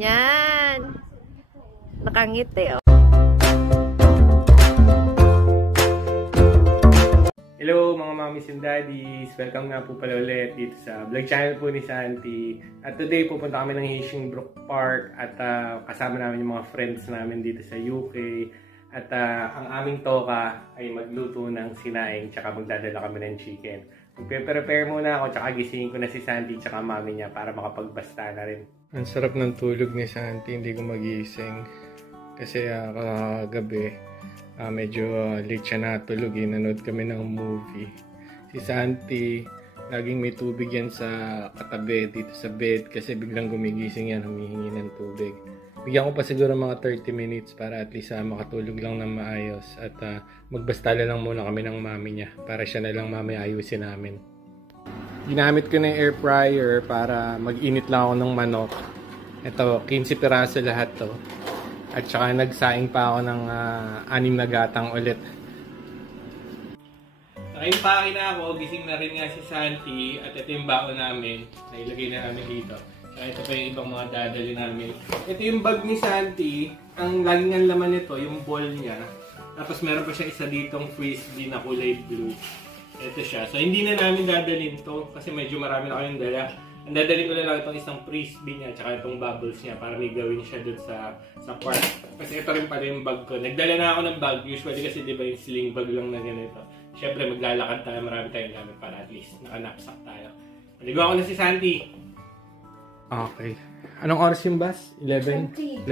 Yan. Nakangiti, oh. Hello mga mommies and daddies! Welcome nga po pala ulit dito sa vlog channel po ni Santi. At today pupunta kami ng Hinchingbrook Park at kasama namin yung mga friends namin dito sa UK. At ang aming toka ay magluto ng sinaing tsaka magdadala kami ng chicken. Magpe-prepare muna ako tsaka gisingin ko na si Santi tsaka mami niya para makapagbasta na rin. Ang sarap ng tulog ni Santi, hindi ko magising. Kasi kagabi medyo late siya natulog, nanood kami ng movie. Si Santi, laging may tubig yan sa katabi dito sa bed kasi biglang gumigising yan, humihingi ng tubig. Bigyan ko pa siguro mga 30 minutes para at least makatulog lang ng maayos at magbastala lang muna kami ng mami niya para siya na lang mamaya ayusin namin. Ginamit ko na yung air fryer para mag-init lang ako ng manok. Ito, 15 piraso lahat to. At saka nagsaing pa ako ng 6 na gatang ulit. Naka-impake na ako, gising na rin nga si Santi at ito yung bako namin. Nailagay na namin dito. At ito pa yung ibang mga dadali namin. Ito yung bag ni Santi. Ang laging ang laman nito, yung ball niya. Tapos meron pa siya isa ditong frisbee na kulay blue. Ito siya. So hindi na namin dadalhin to kasi medyo marami na kayong dala. Ang dadalhin ko na lang itong isang frisbee niya tsaka itong bubbles niya para may gawin siya dun sa park. Kasi ito rin pala yung bag ko. Nagdala na ako ng bag. Usually kasi diba yung sling bag lang na ganito. Siyempre maglalakad tayo. Marami tayong gamit para at least naka-knapsack tayo. Naligo ako na si Santi. Okay. Anong oras yung bus? 11:20.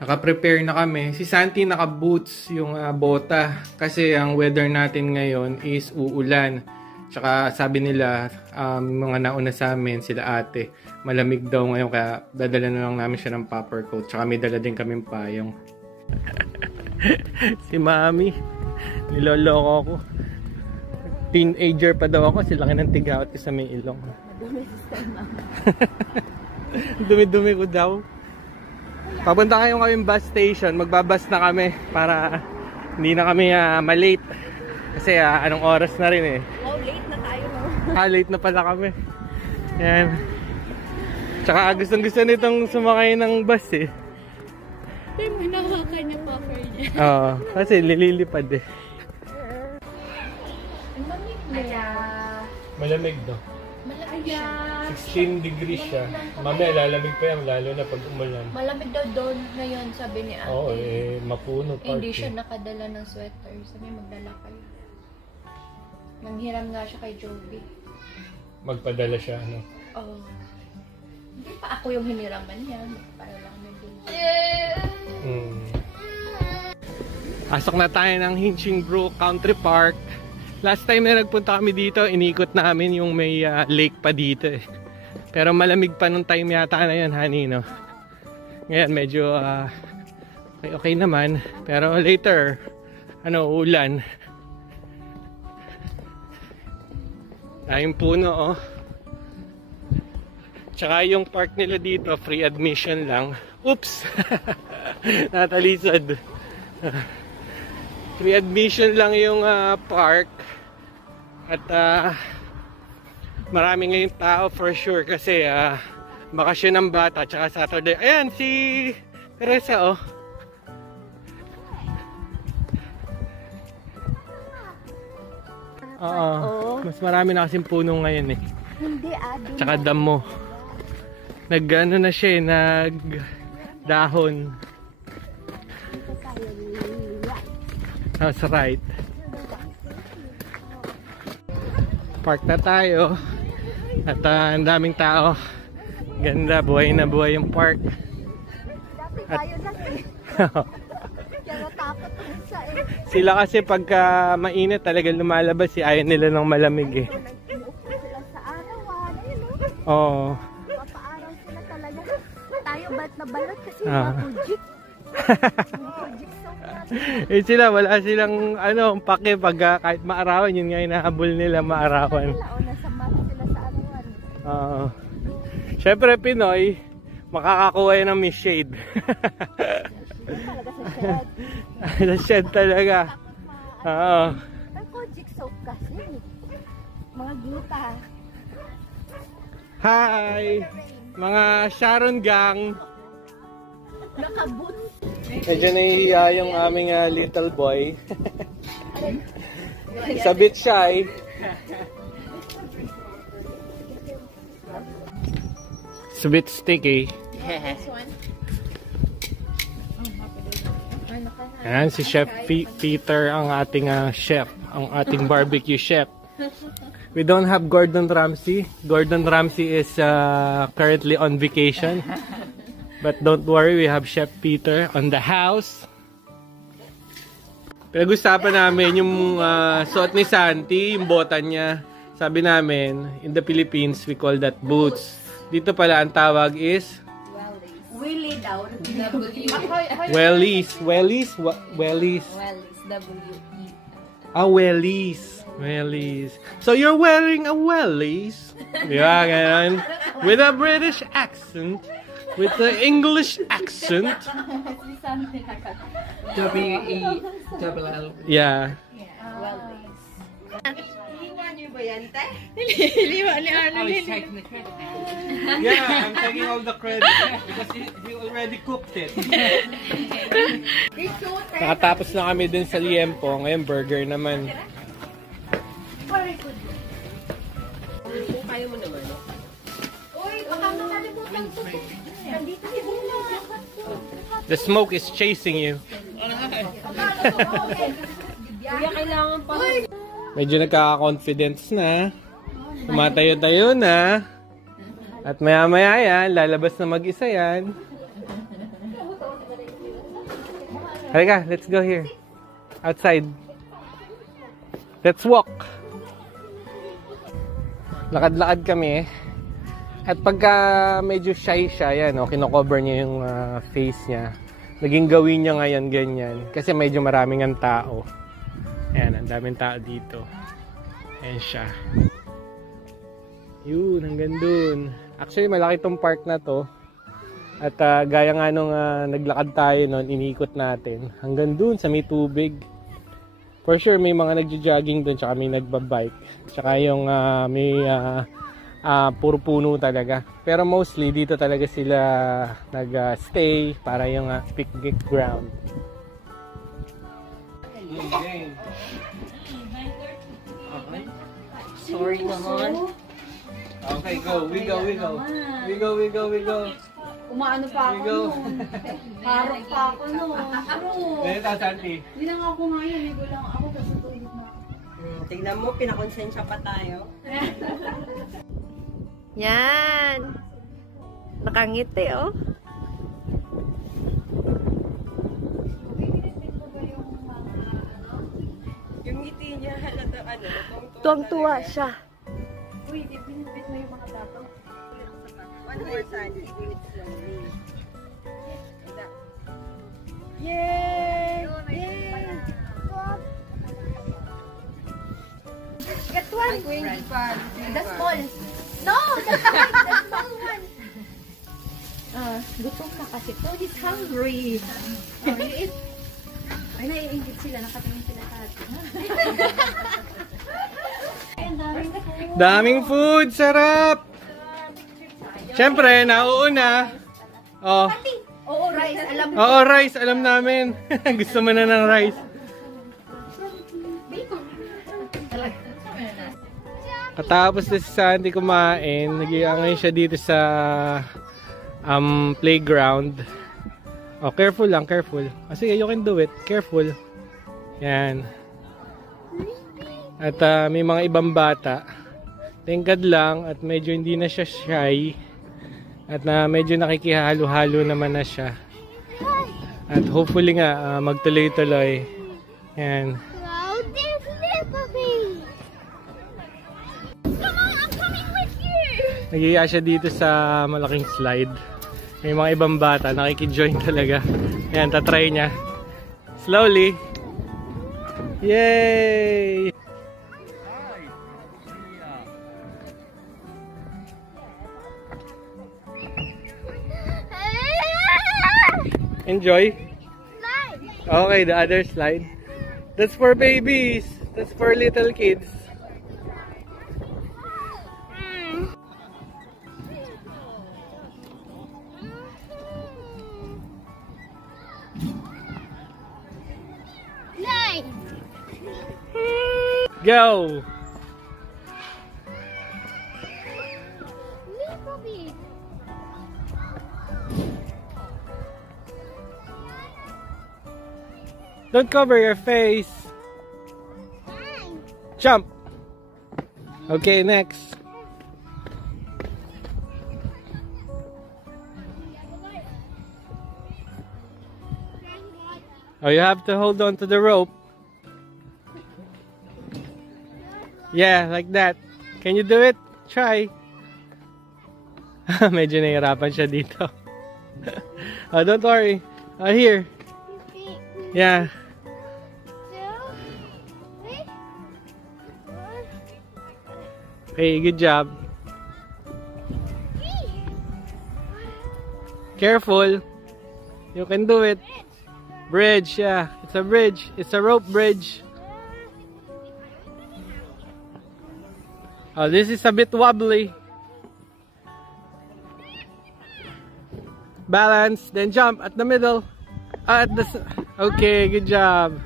Naka-prepare na kami. Si Santi naka-boots yung bota kasi ang weather natin ngayon is uulan. Tsaka sabi nila, mga nauna sa amin, sila ate, malamig daw ngayon kaya dadala na lang namin siya ng popper coat. Tsaka may dala din kaming payong. Si mami, niloloko ako. Teenager pa daw ako, sila ng tigawat ko sa may ilong. Dumi-dumi ko daw. Papunta kayo kaming bus station, magbabas na kami para hindi na kami malate. Kasi anong oras na rin eh. Oh, late na tayo, no? Late na pala kami. Yan. Tsaka gustong-gusto nitong sumakay ng bus eh. Hindi mo hinahawakan yung popper niya. Oo, kasi lililipad eh. Malamig daw. 16 degrees siya. Mamaya lalamig pa yan, lalo na pag umulan. Malamig daw doon ngayon, sabi ni ate. Oo, mapuno park. Hindi siya nakadala ng sweater. Sabi magdala kayo. Nanghiram nga siya kay Joby. Magpadala siya, ano? Oo. Hindi pa ako yung hiniraman niya. Para lang nandun. Pasok na tayo ng Hinchingbrook Country Park. Last time na nagpunta kami dito, inikot namin yung may lake pa dito eh. Pero malamig pa nung time yata na yun, honey, no? Ngayon medyo okay naman. Pero later, ulan. Tayong puno, oh. Tsaka yung park nila dito, free admission lang. Oops! Natalisod. Free admission lang yung park. At marami ngayong tao for sure kasi bakasyon ng bata tsaka Saturday. Ayan si Teresa, oh. Oo. Mas marami na kasing puno ngayon eh. Hindi, tsaka damo. Nag-ano na siya eh, nag-dahon. That's right. Park na tayo. At ang daming tao. Ganda, buhay na buhay yung park. Dati tayo lang eh. Kaya natakot ko siya eh. Sila kasi pagka mainit talagang lumalabas eh. Ayaw nila ng malamig eh. Sila sa arawan. Ayun o. Oo. Papaaraw sila talaga. Tayo ba't nabalot kasi mga project. Eh sila, wala silang pake pag kahit maarawan, yun nga inahabol nila maarawan. Nasa mat sila sa arawan. Oo. Siyempre Pinoy, makakakuha yun ng Miss Shade. Talaga sa shed. Sa shed talaga. Oo. Ang project soap kasi. Mga gita. Hi! Mga Sharon gang. Nakabut. Medyo nahihiya yung aming little boy. It's a bit shy. It's a bit sticky. Ayan, si Chef Peter ang ating chef. Ang ating barbecue chef. We don't have Gordon Ramsay. Gordon Ramsay is currently on vacation. But don't worry, we have Chef Peter on the house. Pinag-usapan namin yung suot ni Santi, yung bota niya. Sabi namin, in the Philippines, we call that boots. Dito pala ang tawag is Willie daw. wellies. Wellies? Wellies. W-E. Wellies. Wellies. So you're wearing a wellies? Yeah, ganun. With a British accent. With the English accent. W-E-L-L. Yeah. Yeah, I'm taking all the credit because he already cooked it. Nakatapos na kami dun sa liempo. Ngayon burger naman. Kaya mo naman. The smoke is chasing you. Kailangan pa. Medyo nagkaka-confidence na. Tumatayo-tayo na. At maya-maya yan, lalabas na mag-isa yan. Halika, let's go here. Outside. Let's walk. Lakad-lakad kami. At pagka medyo shy siya, yan, kino-cover niya yung face niya. Naging gawin niya ngayon ganyan. Kasi medyo maraming ang tao. Ayan, ang daming tao dito. Ayan siya. Yun, hanggang dun. Actually, malaki tong park na to. At gaya nga nung naglakad tayo nun, iniikot natin. Hanggang dun sa may tubig. For sure, may mga nagja-jogging dun, tsaka may nagbabike. Tsaka yung may puro puno talaga. Pero mostly, dito talaga sila nag-stay para yung picnic ground. Okay. Sorry naman. Okay, go. We go. Umaano pa ako noon. Harap pa ako noon. Ganito, Santi. Hindi lang ako ngayon. Ligo lang ako. Tapos tulog na. Tignan mo, pinakonsensya pa tayo. Yan. Nakangiti, oh. Yung ngiti niya, halata, Tuwang-tuwa siya. Uy, binibit mo yung mga dato. One more time, do it slowly. Yay! Get one. The small. No! The small one. Gutom ka kasi to. He's hungry. Ay, naiingit sila. Nakatingin sila sa atin. Daming food, sarap! Siyempre, nauuna. Oh. Oo, rice. Alam mo. Oo, rice, alam namin. Gusto mo na ng rice. Katapos na si Sandy kumain, nag-iangay siya dito sa playground. Oh, careful lang, careful. Sige, you can do it. Careful. Yan. At may mga ibang bata. Tingkad lang at medyo hindi na siya shy. At medyo nakikihalo-halo naman na siya. At hopefully nga magtuloy-tuloy. Yan. Nagiya siya dito sa malaking slide. May mga ibang bata nakikijoin talaga. Yan, tatry niya. Slowly. Yay! Enjoy? Okay, the other slide. That's for babies. That's for little kids. Go! Don't cover your face. Jump. Okay, next. Oh, you have to hold on to the rope. Yeah, like that. Can you do it? Try. Medyo nahihirapan siya dito. Oh, don't worry. Here. Yeah. Okay, good job. Careful. You can do it. Bridge, yeah. It's a bridge. It's a rope bridge. Oh, this is a bit wobbly. Balance, then jump at the middle. Okay, good job.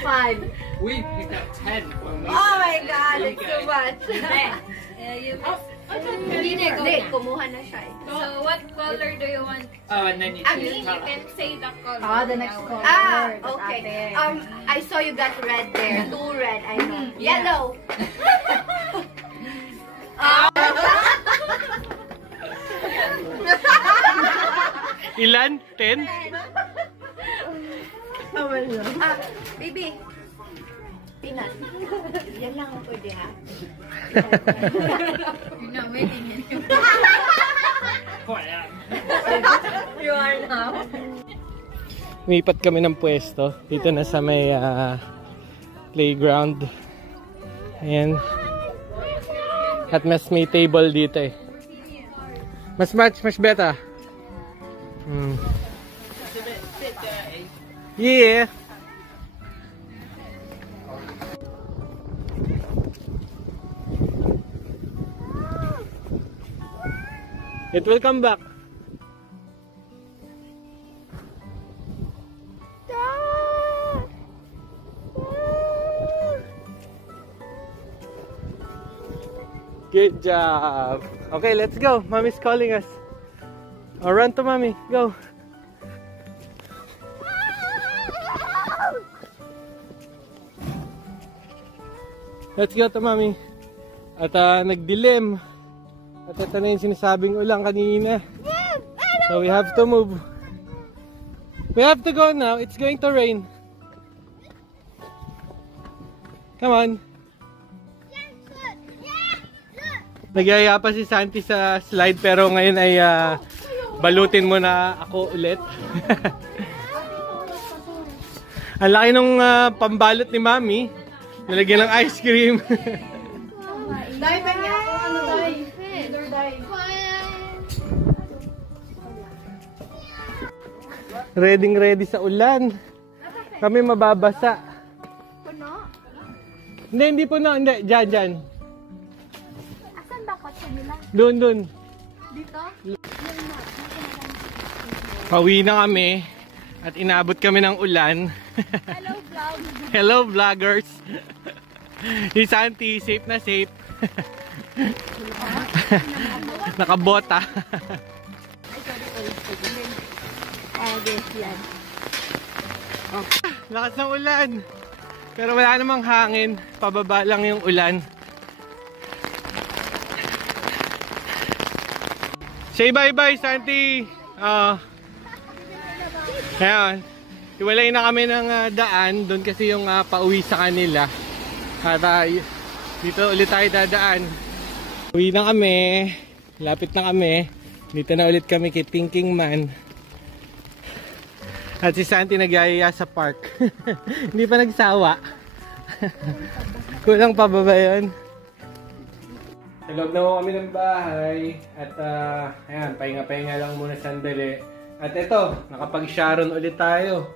5. We picked up 10 when we Oh my God, it's too much. Hindi na, go Hindi, na. kumuha na siya. So, what color do you want? Oh, and then you I choose mean, you color. can say the color. the next now. color. Okay. I saw you got red there. 2 red, I know. Yeah. Yellow. Ilan? 10? Baby. Peanut. Yan lang ang pwede, ha? You're not waiting anymore. You are now. Lumipat kami ng pwesto. Dito na sa may playground. Ayan. At mas may table dito eh. Mas better. Yeah. It will come back. Good job. Okay, let's go. Mommy's calling us. Oh, run to mommy. Go. Let's go to mommy. At nagdilim. At ito na yung sinasabing ulan kanina. So we have to move. We have to go now. It's going to rain. Come on. Nagyaya pa si Santi sa slide pero ngayon ay balutin mo na ako ulit. Ang laki nung pambalot ni Mami. Nalagyan ng ice cream. Dahil pa niya ako, ano dahil? Either dahil. Ready sa ulan. Kami mababasa. Puno? Hindi puno. Hindi, dyan. Asan ba kotse nila? Doon. Dito? Pauwi na kami. At inabot kami ng ulan. Hello, vlog. Hello, vloggers. Si Santi, safe na safe. Nakabota. Lakas ng ulan. Pero wala namang hangin. Pababa lang yung ulan. Say bye-bye, Santi. Ayan. Iwalay na kami ng daan. Doon kasi yung pauwi sa kanila. At dito ulit tayo dadaan. Uwi na kami. Lapit na kami. Dito na ulit kami kay Thinking Man. At si Santi nagyayaya sa park. Hindi pa nagsawa. Kulang pa ba yun? Sa loob na kami ng bahay. At ayan, pahinga-pahinga lang muna sandali. At ito, nakapag-sharon ulit tayo.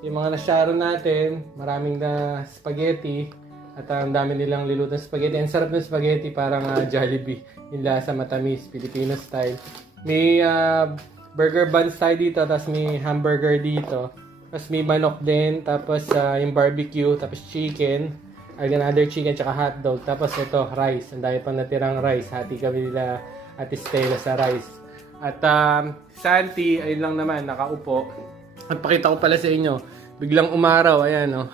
Yung mga na-sharon natin, maraming na spaghetti. At ang dami nilang lilutang spaghetti. Ang sarap ng spaghetti, parang Jollibee. Yung lasa matamis, Filipino style. May burger buns tayo dito, tapos may hamburger dito. Tapos may manok din. Tapos yung barbecue. Tapos chicken. Another chicken tsaka hotdog. Tapos ito, rice. Ang dami pang natirang rice. Hati kami nila Ate Stella sa rice. At Santi, ayun lang naman, nakaupo. At pakita ko pala sa inyo, biglang umaraw, ayan o.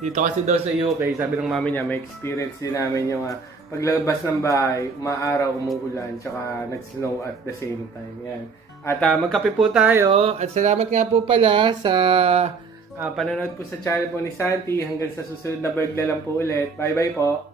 Dito kasi daw sa UK, sabi ng mami niya, may experience din namin yung paglabas ng bahay, umaaraw, umuulan, tsaka nag-snow at the same time. Yan. At magkape po tayo. At salamat nga po pala sa panonood po sa channel po ni Santi. Hanggang sa susunod na vlog na lang po ulit. Bye-bye po.